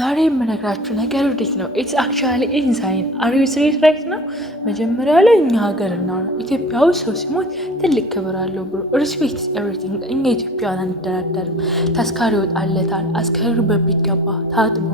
ዛሬ የምነግራችሁ ነገር እንዴት ነው? ኢትስ አክቹዋሊ ኢንሳይን አር ዩ ሲሪየስ ራይት ነው። መጀመሪያ ላይ እኛ ሀገር እና ኢትዮጵያ ውስጥ ሰው ሲሞት ትልቅ ክብር አለው ብሎ ሪስፔክት ኤቭሪቲንግ። እኛ ኢትዮጵያውያን አንደራደርም። ተስካሪ ይወጣለታል። አስከሬኑ በሚገባ ታጥቦ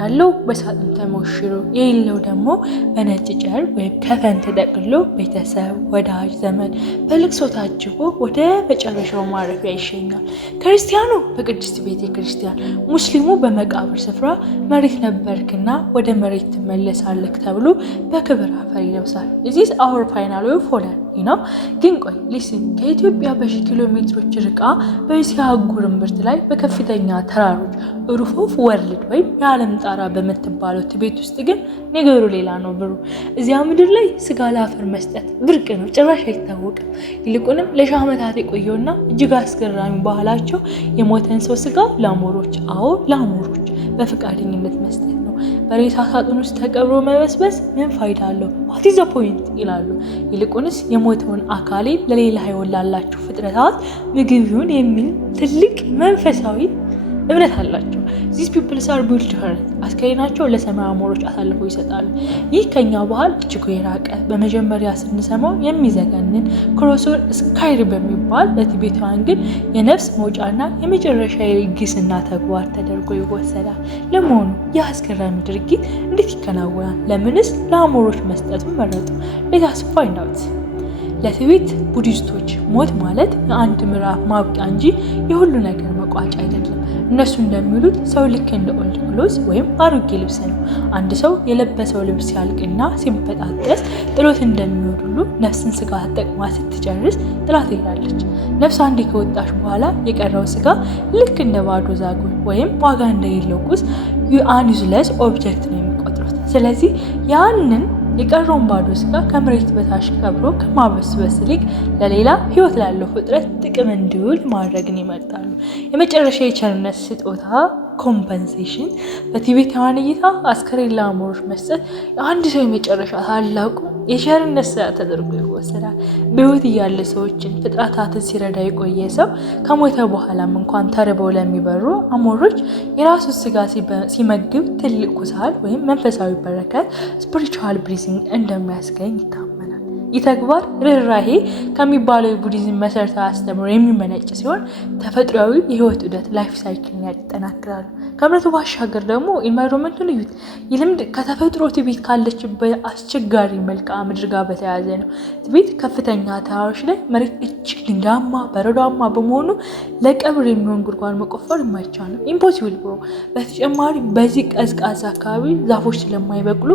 ያለው በሳጥን ተሞሽሮ የሌለው ደግሞ በነጭ ጨርቅ ወይም ከፈን ተጠቅልሎ ቤተሰብ፣ ወዳጅ ዘመድ በልቅሶ ታጅቦ ወደ መጨረሻው ማረፊያ ይሸኛል። ክርስቲያኑ በቅድስት ቤተ ክርስቲያን፣ ሙስሊሙ በመቃብር ስፍራ መሬት ነበርክና ወደ መሬት ትመለሳለህ ተብሎ በክብር አፈር ይለብሳል። እዚስ አወር ፋይናል ወይ ፎለር ነው። ግን ቆይ ሊስን ከኢትዮጵያ በሺህ ኪሎ ሜትሮች ርቃ በእስያ አህጉር እምብርት ላይ በከፍተኛ ተራሮች ሩፍ ኦፍ ወርልድ ወይም የዓለም ጣራ በምትባለው ትቤት ውስጥ ግን ነገሩ ሌላ ነው ብሩ። እዚያ ምድር ላይ ስጋ ለአፈር መስጠት ብርቅ ነው፣ ጭራሽ አይታወቅም። ይልቁንም ለሺህ ዓመታት የቆየውና እጅግ አስገራሚ ባህላቸው የሞተን ሰው ስጋ ለአሞሮች፣ አዎ ለአሞሮች በፈቃደኝነት መስጠት ነው። በሬሳ ሳጥን ውስጥ ተቀብሮ መበስበስ ምን ፋይዳ አለው? ዋት ኢዝ ዘ ፖይንት ይላሉ። ይልቁንስ የሞተውን አካሌን ለሌላ ሕይወት ላላቸው ፍጥረታት ምግብ ይሁን የሚል ትልቅ መንፈሳዊ እምነት አላቸው። ዚስ ፒፕልስ አር ቢልድ ሄር አስከሬናቸው ለሰማይ አሞሮች አሳልፈው ይሰጣሉ። ይህ ከኛ ባህል እጅጉ የራቀ በመጀመሪያ ስንሰማው የሚዘገንን ክሮሶር ስካይር በሚባል ለቲቤታውያን ግን የነፍስ መውጫና የመጨረሻ የልግስና ተግባር ተደርጎ ይወሰዳል። ለመሆኑ ይህ አስገራሚ ድርጊት እንዴት ይከናወናል? ለምንስ ለአሞሮች መስጠቱን መረጡ? ሌታስ ፋይንድ አውት። ለቲቤት ቡዲስቶች ሞት ማለት የአንድ ምዕራፍ ማብቂያ እንጂ የሁሉ ነገር መቋጫ አይደለም። እነሱ እንደሚሉት ሰው ልክ እንደ ኦልድ ክሎዝ ወይም አሮጌ ልብስ ነው። አንድ ሰው የለበሰው ልብስ ሲያልቅና ሲበጣጠስ ጥሎት እንደሚወድ ሁሉ ነፍስን ስጋ ተጠቅማ ስትጨርስ ጥላት ትሄዳለች። ነፍስ አንዴ ከወጣች በኋላ የቀረው ስጋ ልክ እንደ ባዶ ዛጎል ወይም ዋጋ እንደሌለው ቁስ ዩዝለስ ኦብጀክት ነው የሚቆጥሩት። ስለዚህ ያንን የቀረውን ባዶ ስጋ ከመሬት በታች ቀብሮ ከማበስበስ ይልቅ ለሌላ ሕይወት ላለው ፍጥረት ጥቅም እንዲውል ማድረግን ይመርጣሉ። የመጨረሻ የቸርነት ስጦታ ኮምፐንሴሽን። በቲቤታውያን እይታ አስከሬን ለአሞሮች መስጠት የአንድ ሰው የመጨረሻ ታላቁ የቸርነት ስራ ተደርጎ ይወሰዳል። በሕይወት እያለ ሰዎችን ፍጥረታትን ሲረዳ የቆየ ሰው ከሞተ በኋላም እንኳን ተርበው ለሚበሩ አሞሮች የራሱ ስጋ ሲመግብ ትልቅ ኩሳል ወይም መንፈሳዊ በረከት ስፒሪቹዋል ብሊሲንግ እንደሚያስገኝ ይታመናል። ይህ ተግባር ርኅራኄ ከሚባለው የቡዲዝም መሰረታዊ አስተምህሮ የሚመነጭ ሲሆን ተፈጥሯዊ የህይወት ዑደት ላይፍ ሳይክልን ያጠናክራሉ። ከእምነቱ ባሻገር ደግሞ ኢንቫይሮንመንቱን እዩት። ይህ ልምድ ከተፈጥሮ ትቤት ካለችበት አስቸጋሪ መልክዓ ምድር ጋር በተያያዘ ነው። ትቤት ከፍተኛ ተራሮች ላይ መሬት እጅግ ድንጋያማ በረዷማ በመሆኑ ለቀብር የሚሆን ጉድጓድ መቆፈር የማይቻል ነው፣ ኢምፖሲብል ብሎ። በተጨማሪ በዚህ ቀዝቃዛ አካባቢ ዛፎች ስለማይበቅሉ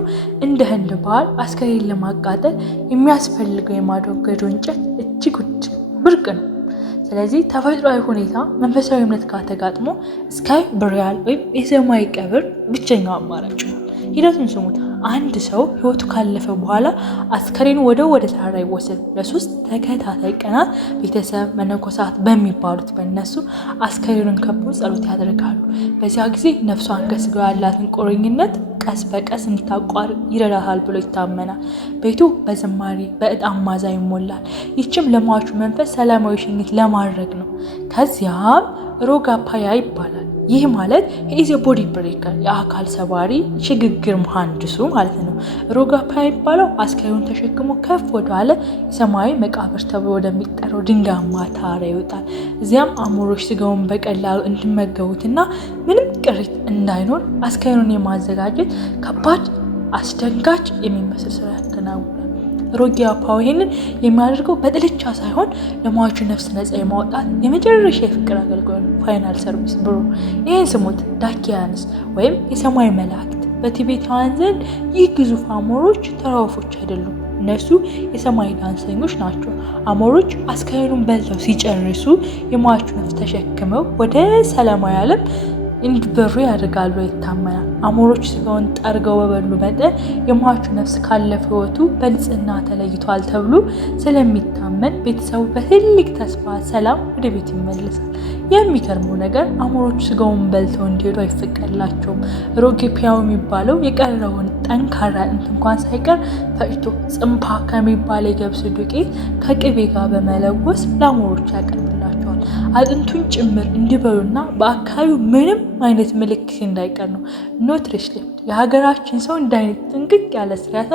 እንደ ህንድ ባህል አስከሬን ለማቃጠል የሚያስፈልገው የማድወገዶ እንጨት እጅግ ውድ ብርቅ ነው። ስለዚህ ተፈጥሯዊ ሁኔታ መንፈሳዊ እምነት ጋር ተጋጥሞ ስካይ ብሪያል ወይም የሰማይ ቀብር ብቸኛው አማራጭ ነው። ሂደቱን ስሙት። አንድ ሰው ህይወቱ ካለፈ በኋላ አስከሬኑ ወደ ተራራ ይወሰድ። ለ3 ተከታታይ ቀናት ቤተሰብ መነኮሳት በሚባሉት በእነሱ አስከሬኑን ከበው ጸሎት ያደርጋሉ። በዚያ ጊዜ ነፍሷን ከስጋው ያላትን ቁርኝነት ቀስ በቀስ እንድታቋርጥ ይረዳታል ብሎ ይታመናል። ቤቱ በዝማሬ በዕጣን ማዛ ይሞላል። ይህችም ለሟቹ መንፈስ ሰላማዊ ሽኝት ለማድረግ ነው። ከዚያም ሮጋፓያ ይባላል። ይህ ማለት ኢዝ ቦዲ ብሬከር የአካል ሰባሪ ሽግግር መሐንዲሱ ማለት ነው። ሮጋፓያ የሚባለው አስከሬኑን ተሸክሞ ከፍ ወዳለ የሰማያዊ መቃብር ተብሎ ወደሚጠራው ድንጋያማ ተራራ ይወጣል። እዚያም አሞሮች ስጋውን በቀላሉ እንዲመገቡትና ምንም ቅሪት እንዳይኖር አስከሬኑን የማዘጋጀት ከባድ አስደንጋጭ የሚመስል ስራ ያከናውናል። ሮጋፓያ ይህንን የሚያደርገው በጥልቻ ሳይሆን ለሟቹ ነፍስ ነፃ የማውጣት የመጨረሻ የፍቅር አገልግሎት ፋይናል ሰርቪስ ብሎ። ይህን ስሙት። ዳኪያንስ ወይም የሰማይ መላእክት። በቲቤታውያን ዘንድ ይህ ግዙፍ አሞሮች ተራ ወፎች አይደሉም። እነሱ የሰማይ ዳንሰኞች ናቸው። አሞሮች አስከሬኑን በልተው ሲጨርሱ የሟቹ ነፍስ ተሸክመው ወደ ሰላማዊ ዓለም እንዲበሩ ያደርጋሉ ይታመናል። አሞሮች ስጋውን ጠርገው በበሉ መጠን የሟቹ ነፍስ ካለፈ ህይወቱ በንጽህና ተለይቷል ተብሎ ስለሚታመን ቤተሰቡ በትልቅ ተስፋ ሰላም ወደ ቤት ይመለሳል። የሚገርመው ነገር አሞሮቹ ስጋውን በልተው እንዲሄዱ አይፈቀድላቸውም። ሮጋፓያ የሚባለው የቀረውን ጠንካራ አጥንት እንኳን ሳይቀር ፈጭቶ ጽንፓ ከሚባል የገብስ ዱቄት ከቅቤ ጋር በመለወስ ለአሞሮቹ ያቀርብላቸዋል። አጥንቱን ጭምር እንዲበሉና በአካባቢው ምንም አይነት ምልክት እንዳይቀር ነው። ኖት ሪስሌፕት የሀገራችን ሰው እንደ አይነት ጥንቅቅ ያለ ስርዓት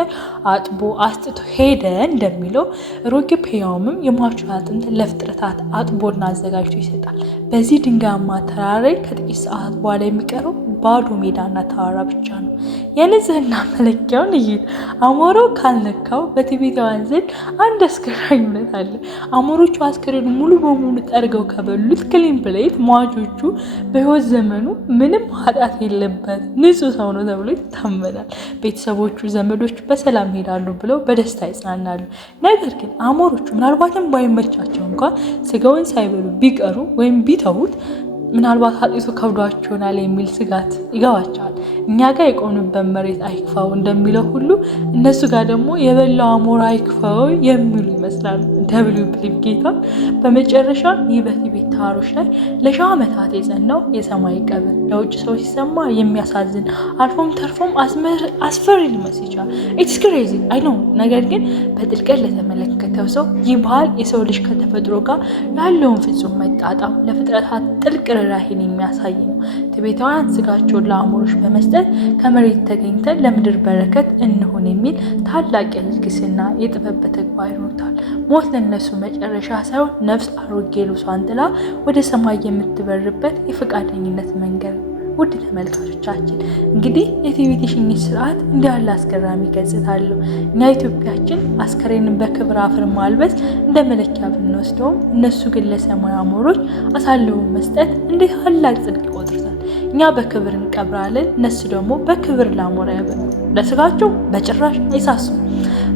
አጥቦ አስጥቶ ሄደ እንደሚለው ሮጌ ፔያውምም የሟቹ አጥንት ለፍጥረታት አጥቦና አዘጋጅቶ ይሰጣል። በዚህ ድንጋያማ ተራራ ላይ ከጥቂት ሰዓት በኋላ የሚቀረው ባዶ ሜዳና ተራራ ብቻ ነው። የንጽህና መለኪያውን እዩት። አሞራው ካልነካው በቲቤታውያን ዘንድ አንድ አስገራሚ እውነት አለ። አሞሮቹ አስከሬኑ ሙሉ በሙሉ ጠርገው ከበሉት ክሊን ፕሌት ሟቾቹ በህይወት ዘመኑ ምንም ኃጢአት የለበት ንጹህ ሰው ነው ተብሎ ይታመናል። ቤተሰቦቹ፣ ዘመዶቹ በሰላም ሄዳሉ ብለው በደስታ ይጽናናሉ። ነገር ግን አሞሮቹ ምናልባትም ባይመቻቸው እንኳን ስጋውን ሳይበሉ ቢቀሩ ወይም ቢተዉት ምናልባት ኃጢአቱ ከብዷቸውናል የሚል ስጋት ይገባቸዋል። እኛ ጋር የቆምንበት መሬት አይክፋው እንደሚለው ሁሉ እነሱ ጋር ደግሞ የበላው አሞራ አይክፋው የሚሉ ይመስላሉ። ደብሊው ብሊቭ ጌታ። በመጨረሻ ይህ በቲቤት ተራሮች ላይ ለሺህ ዓመታት የጸናው የሰማይ ቀብር ለውጭ ሰው ሲሰማ የሚያሳዝን አልፎም ተርፎም አስፈሪ ሊመስል ይችላል። ኢትስ ክሬዚ አይ ኖ። ነገር ግን በጥልቀት ለተመለከተው ሰው ይህ ባህል የሰው ልጅ ከተፈጥሮ ጋር ያለውን ፍጹም መጣጣም ለፍጥረታት ጥልቅ ራሄን የሚያሳይ ነው። ቲቤታውያን ስጋቸውን ለአሞሮች በመስጠት ከመሬት ተገኝተን ለምድር በረከት እንሆን የሚል ታላቅ የልግስና የጥበብ ተግባር ይኖታል። ሞት ለነሱ መጨረሻ ሳይሆን ነፍስ አሮጌ ልብሷን ጥላ ወደ ሰማይ የምትበርበት የፈቃደኝነት መንገድ ነው። ውድ ተመልካቾቻችን እንግዲህ የቲቤት የሽኝት ስርዓት እንዲህ ያለ አስገራሚ ገጽታ አለው። እኛ ኢትዮጵያችን አስከሬንን በክብር አፈር ማልበስ እንደ መለኪያ ብንወስደውም እነሱ ግን ለሰማይ አሞሮች አሳልፈው መስጠት እንደ ታላቅ ጽድቅ ይቆጥሩታል። እኛ በክብር እንቀብራለን፣ እነሱ ደግሞ በክብር ለአሞራ ያበሉ። ለስጋቸው በጭራሽ አይሳሱም።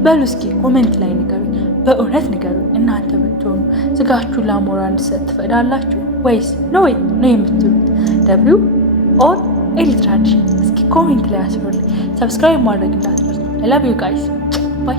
በሉ እስኪ ኮሜንት ላይ ንገሩኝ፣ በእውነት ንገሩኝ። እናንተ ብትሆኑ ስጋችሁን ለአሞራ እንድሰጥ ትፈቅዳላችሁ ወይስ ነው የምትሉት? ደብሊው ኦር ኤሊ ትራዲሽን? እስኪ ኮሜንት ላይ አስፍሩልኝ። ሰብስክራይብ ማድረግ እንዳትረሱ። አይ ላቭ ዩ ጋይስ ባይ